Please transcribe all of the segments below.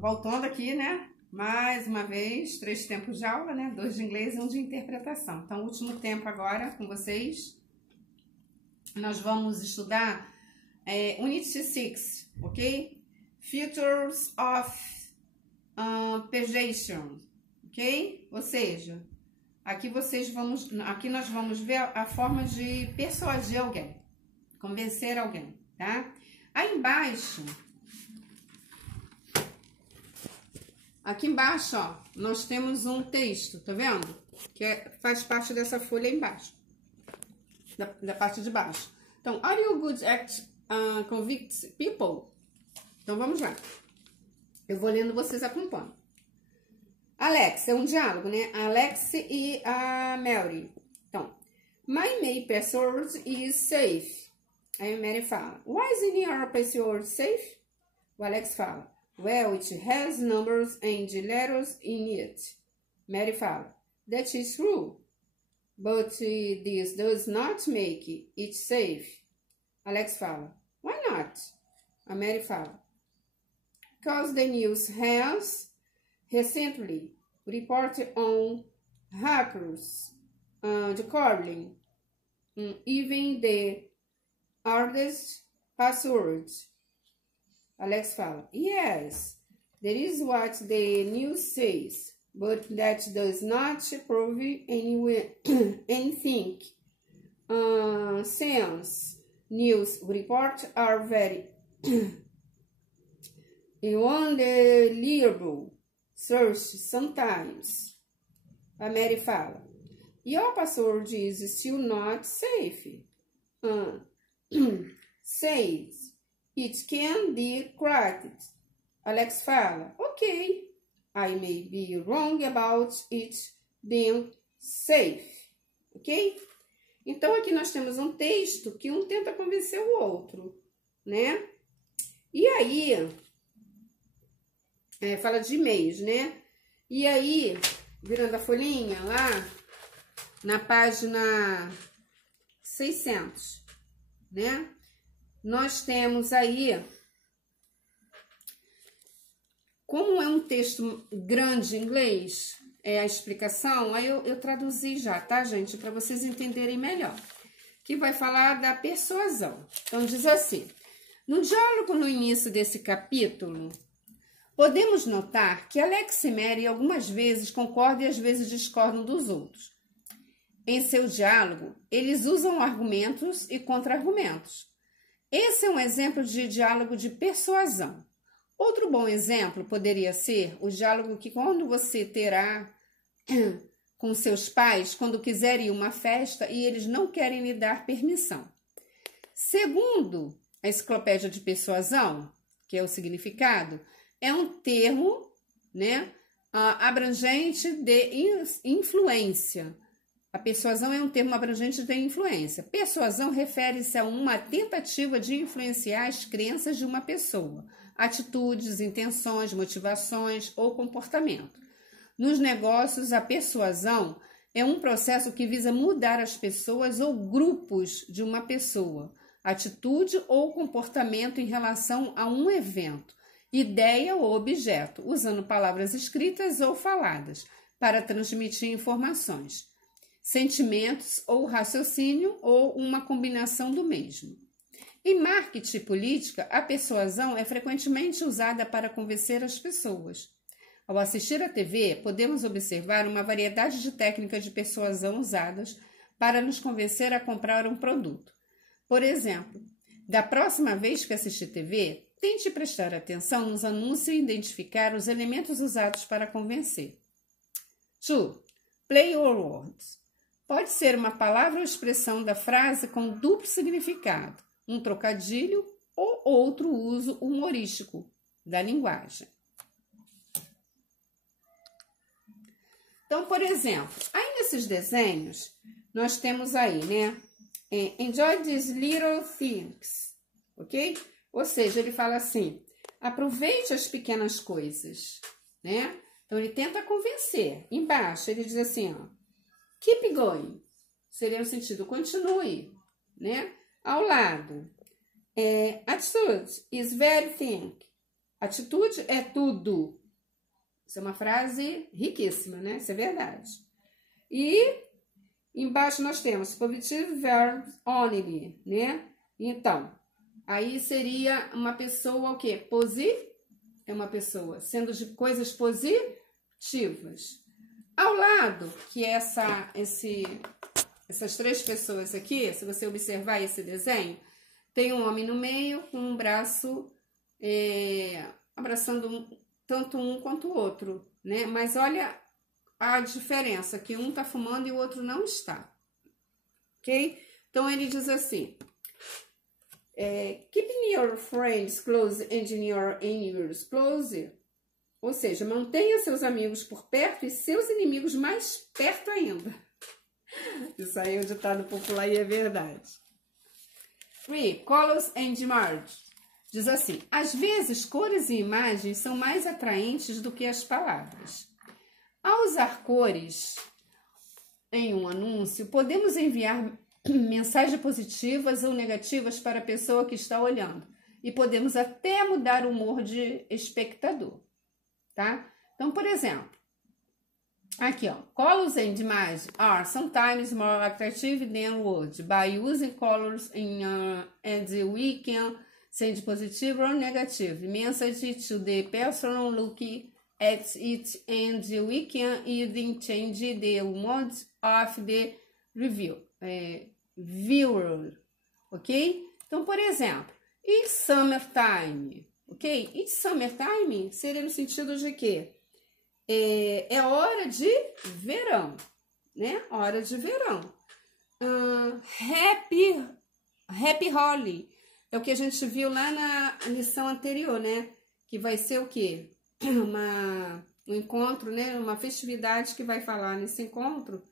voltando aqui, né? Mais uma vez, 3 tempos de aula, né? 2 de inglês e 1 de interpretação. Então, o último tempo agora com vocês, nós vamos estudar Unit 6, ok? Features of persuasion, ok? Ou seja, aqui nós vamos ver a forma de persuadir alguém, convencer alguém, tá? Aí embaixo, aqui embaixo, ó, nós temos um texto, tá vendo? Que faz parte dessa folha aí embaixo, da parte de baixo. Então, are you good at convict people? Então, vamos lá. Eu vou lendo, vocês acompanham. Alex, é um diálogo, né? Alex e a Mary. Então, my main password is safe. Aí a Mary fala, why isn't your password safe? O Alex fala, well, it has numbers and letters in it. Mary fala, that is true, but this does not make it safe. Alex fala, why not? A Mary fala, because the news has recently reported on hackers decoding even the hardest passwords. Alex fala, yes, that is what the news says, but that does not prove anything. Since news reports are very unreliable source sometimes. A Mary fala, your password is still not safe. Says it can be cracked. Alex fala, ok, I may be wrong about it being safe, ok? Então, aqui nós temos um texto que um tenta convencer o outro, né? E aí, fala de e-mails, né? E aí, virando a folhinha lá, na página 600, né? Nós temos aí, como é um texto grande em inglês, a explicação, aí eu traduzi já, tá, gente? Para vocês entenderem melhor. Que vai falar da persuasão. Então, diz assim, no diálogo no início desse capítulo, podemos notar que Alex e Mary algumas vezes concordam e às vezes discordam dos outros. Em seu diálogo, eles usam argumentos e contra-argumentos. Esse é um exemplo de diálogo de persuasão. Outro bom exemplo poderia ser o diálogo que quando você terá com seus pais, quando quiser ir a uma festa e eles não querem lhe dar permissão. Segundo a enciclopédia de persuasão, que é o significado, é um termo, né, abrangente de influência. A persuasão é um termo abrangente de influência. Persuasão refere-se a uma tentativa de influenciar as crenças de uma pessoa, atitudes, intenções, motivações ou comportamento. Nos negócios, a persuasão é um processo que visa mudar as pessoas ou grupos de uma pessoa, atitude ou comportamento em relação a um evento, ideia ou objeto, usando palavras escritas ou faladas, para transmitir informações, sentimentos ou raciocínio ou uma combinação do mesmo. Em marketing e política, a persuasão é frequentemente usada para convencer as pessoas. Ao assistir à TV, podemos observar uma variedade de técnicas de persuasão usadas para nos convencer a comprar um produto. Por exemplo, da próxima vez que assistir TV, tente prestar atenção nos anúncios e identificar os elementos usados para convencer. 2. Play or words. Pode ser uma palavra ou expressão da frase com duplo significado, um trocadilho ou outro uso humorístico da linguagem. Então, por exemplo, aí nesses desenhos, nós temos aí, né? Enjoy these little things, ok? Ou seja, ele fala assim, aproveite as pequenas coisas, né? Então, ele tenta convencer. Embaixo, ele diz assim, ó, keep going, seria o sentido, continue, né? Ao lado, attitude is very thin, Atitude é tudo. Isso é uma frase riquíssima, né? Isso é verdade. E embaixo nós temos positive verb only, né? Então, aí seria uma pessoa o quê? É uma pessoa sendo de coisas positivas. Ao lado, que é essas três pessoas aqui, se você observar esse desenho, tem um homem no meio com um braço abraçando tanto um quanto o outro, né? Mas olha a diferença, que um tá fumando e o outro não está, ok? Então, ele diz assim, keeping your friends close and your enemies close, ou seja, mantenha seus amigos por perto e seus inimigos mais perto ainda. Isso aí é um ditado popular e é verdade. 3. Colors and images. Diz assim, às vezes cores e imagens são mais atraentes do que as palavras. Ao usar cores em um anúncio, podemos enviar mensagens positivas ou negativas para a pessoa que está olhando. E podemos até mudar o humor de espectador, tá? Então, por exemplo, aqui, ó, colors and images are sometimes more attractive than words. By using colors and we can send positive or negative message to the person looking at it, and we can even change the mood of the viewer, ok? Então, por exemplo, it's summertime, ok? It's summertime seria no sentido de quê? É hora de verão, né? Hora de verão. Happy Holly é o que a gente viu lá na lição anterior, né? Que vai ser o quê? Um encontro, né? Uma festividade que vai falar nesse encontro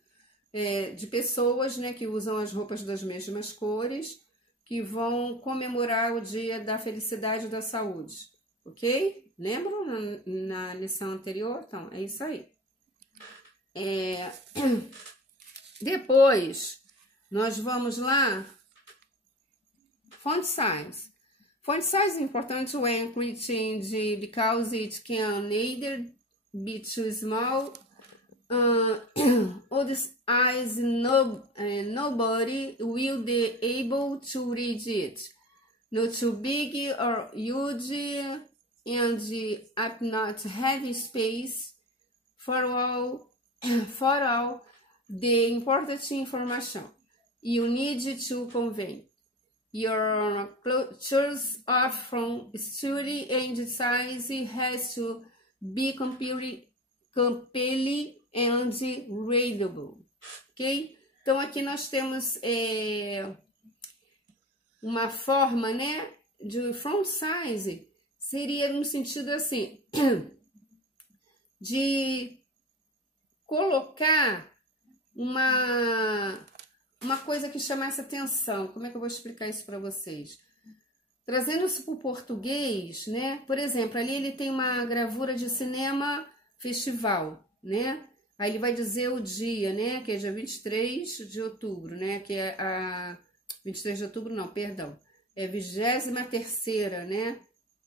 de pessoas, né? Que usam as roupas das mesmas cores, que vão comemorar o dia da felicidade e da saúde, ok? Lembram na lição anterior? Então, é isso aí. Depois, nós vamos lá. Font size. Font size is important when creating because it can neither be too small or the size nobody will be able to read it. Not too big or huge and up not heavy space for all the important information you need to convey. Your choice of from story and size has to be compelling and readable, ok? Então, aqui nós temos uma forma, né, de font size, seria no sentido assim, de colocar uma coisa que chamasse atenção. Como é que eu vou explicar isso para vocês? Trazendo-se para o português, né? Por exemplo, ali ele tem uma gravura de cinema festival, né? Aí ele vai dizer o dia, né? Que é dia 23 de outubro, né? Que é a... 23 de outubro, não, perdão. É 23ª, né?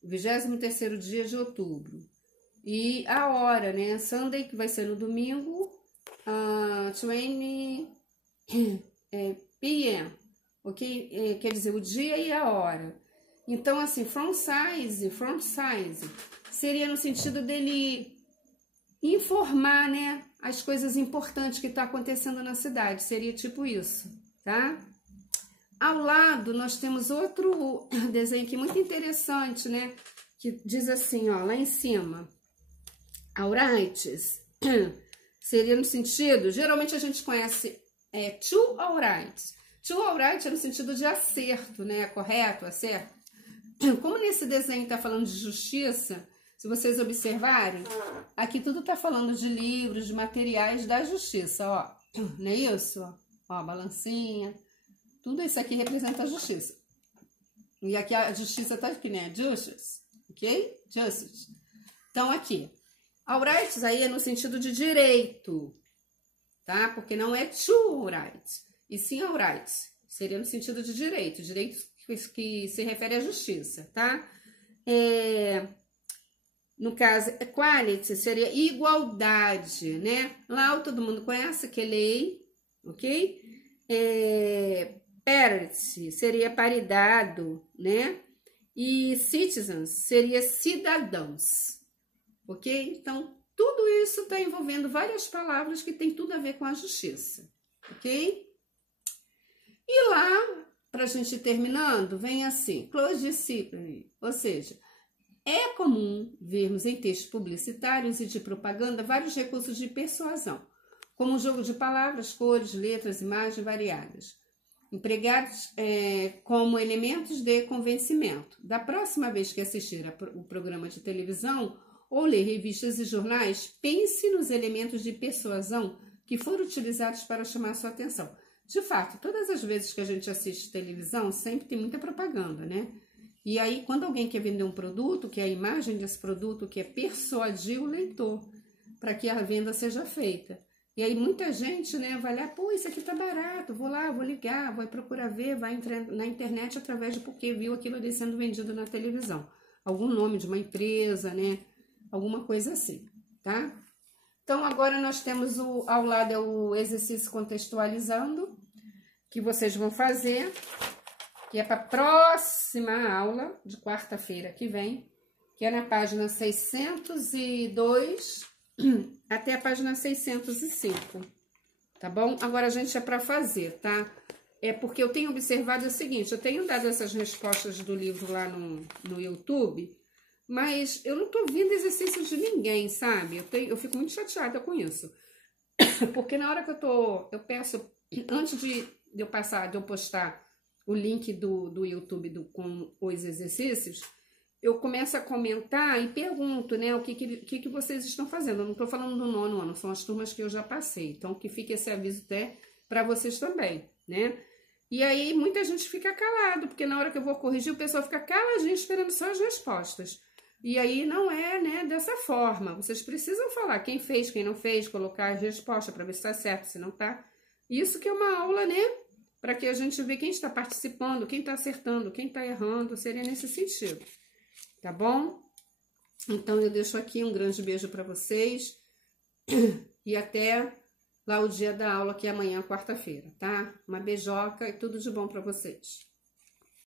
23º dia de outubro. E a hora, né? Sunday, que vai ser no domingo, 20 p.m., ok? Quer dizer, o dia e a hora. Então, assim, front size seria no sentido dele informar, né, as coisas importantes que tá acontecendo na cidade. Seria tipo isso, tá? Ao lado, nós temos outro desenho aqui muito interessante, né? Que diz assim, ó, lá em cima. Alrights. Seria no sentido, geralmente a gente conhece to alright. To alright é no sentido de acerto, né? Correto, acerto. Como nesse desenho tá falando de justiça, se vocês observarem, aqui tudo tá falando de livros, de materiais da justiça, ó. Não é isso? Ó, balancinha. Tudo isso aqui representa a justiça. E aqui a justiça tá aqui, né? Justice, ok? Justice. Então, aqui. Alright aí é no sentido de direito, tá? Porque não é to right, e sim alright. Seria no sentido de direito. Direito que se refere à justiça, tá? No caso, equality seria igualdade, né? Lá todo mundo conhece que é lei, ok? Parity seria paridade, né? E citizens seria cidadãos, ok? Então, tudo isso está envolvendo várias palavras que tem tudo a ver com a justiça, ok? E lá, para a gente ir terminando, vem assim, close discipline, ou seja, é comum vermos em textos publicitários e de propaganda vários recursos de persuasão, como o jogo de palavras, cores, letras, imagens variadas, empregados como elementos de convencimento. Da próxima vez que assistir o programa de televisão ou ler revistas e jornais, pense nos elementos de persuasão que foram utilizados para chamar sua atenção. De fato, todas as vezes que a gente assiste televisão, sempre tem muita propaganda, né? E aí, quando alguém quer vender um produto, que é a imagem desse produto, que é persuadir o leitor para que a venda seja feita. E aí, muita gente, né, vai lá, pô, isso aqui tá barato, vou lá, vou ligar, vai procurar ver, vai entrar na internet através de porque viu aquilo ali sendo vendido na televisão. Algum nome de uma empresa, né, alguma coisa assim, tá? Então, agora nós temos ao lado o exercício contextualizando, que vocês vão fazer, que é para a próxima aula de quarta-feira que vem, que é na página 602 até a página 605, tá bom? Agora, gente, é para fazer, tá? É porque eu tenho observado o seguinte, eu tenho dado essas respostas do livro lá no YouTube, mas eu não tô vendo exercícios de ninguém, sabe? Eu fico muito chateada com isso. Porque na hora que eu peço, antes de eu postar o link do YouTube com os exercícios, eu começo a comentar e pergunto, né, o que vocês estão fazendo. Eu não estou falando do 9º ano, são as turmas que eu já passei. Então, que fique esse aviso até para vocês também, né? E aí, muita gente fica calado, porque na hora que eu vou corrigir, o pessoal fica caladinho esperando só as respostas. E aí, não é, né, dessa forma. Vocês precisam falar quem fez, quem não fez, colocar as respostas para ver se está certo, se não está. Isso que é uma aula, né? Para que a gente veja quem está participando, quem está acertando, quem está errando, seria nesse sentido. Tá bom? Então, eu deixo aqui um grande beijo para vocês e até lá o dia da aula, que é amanhã, quarta-feira, tá? Uma beijoca e tudo de bom para vocês.